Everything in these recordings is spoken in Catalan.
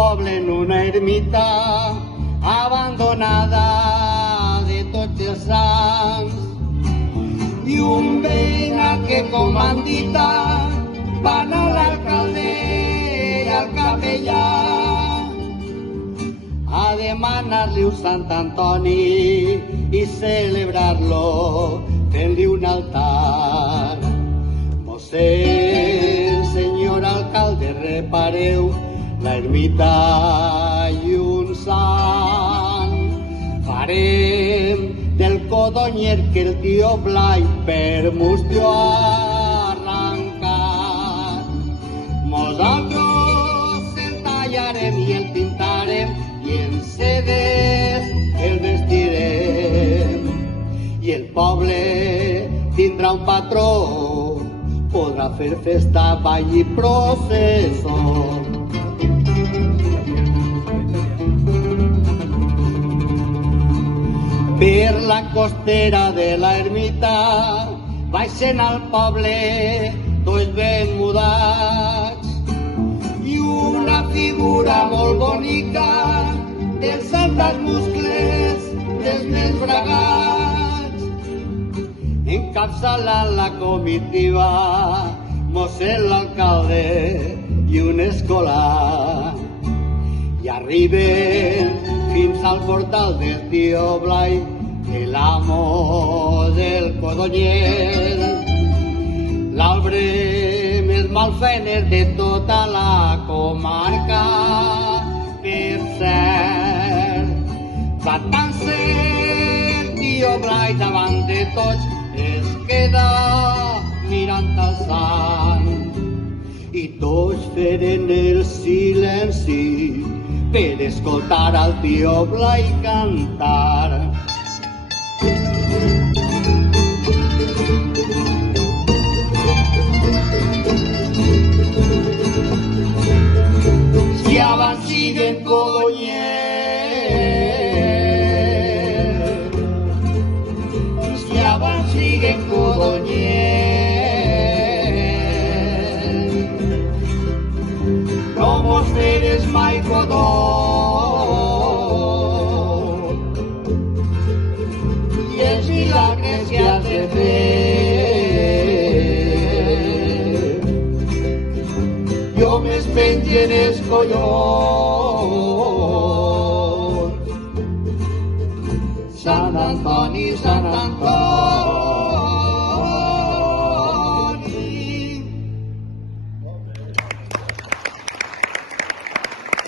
poble en una ermita abandonada de tots els sants, i un veïnat que comandita va anar a l'alcalde i al capellà a demanar-li un Sant Antoni i celebrar-lo fent-li un altar. Senyor alcalde, repareu la ermita i un sant. Farem del codonyer que el tio Blai per Mustió ha arrancat. Nosaltres el tallarem i el pintarem i en sedes el vestirem. I el poble tindrà un patró, podrà fer festa, ball i processó. Per la costera de la ermita baixen al poble tots ben mudats i una figura molt bonica dels altres muscles dels més bragats. Encapçalant la comitiva, mossèn l'alcalde i un escolar. I arriben fins al portal del tio Blai, l'amo del codonyer. L'arbre més malfener de tota la comarca, per cert. Batant-se el tio Blai davant de tots, es queda mirant al sant i tots feren el silenci per escoltar al tio Blai cantar. Si abans siguen codonyer, si abans siguen codonyer, no mos feres mai codó. I els milagres que has de fer, jo m'espengen els collons. Sant Antoni, Sant Antoni.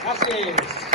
Gràcies.